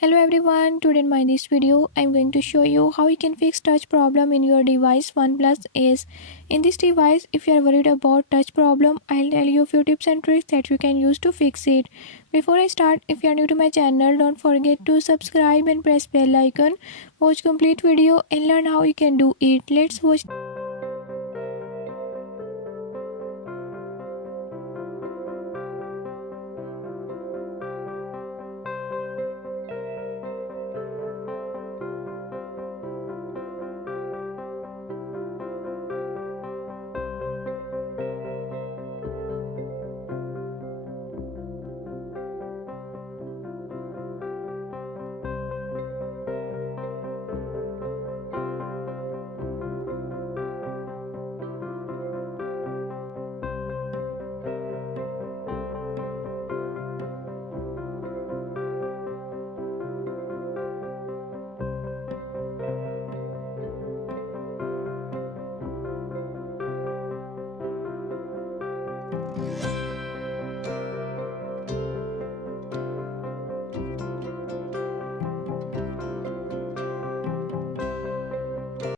Hello everyone, today in this video I'm going to show you how you can fix touch problem in your device Oneplus Ace. In this device, if you are worried about touch problem, I'll tell you a few tips and tricks that you can use to fix it. Before I start, if you are new to my channel, don't forget to subscribe and press bell icon. Watch complete video and learn how you can do it. Let's watch.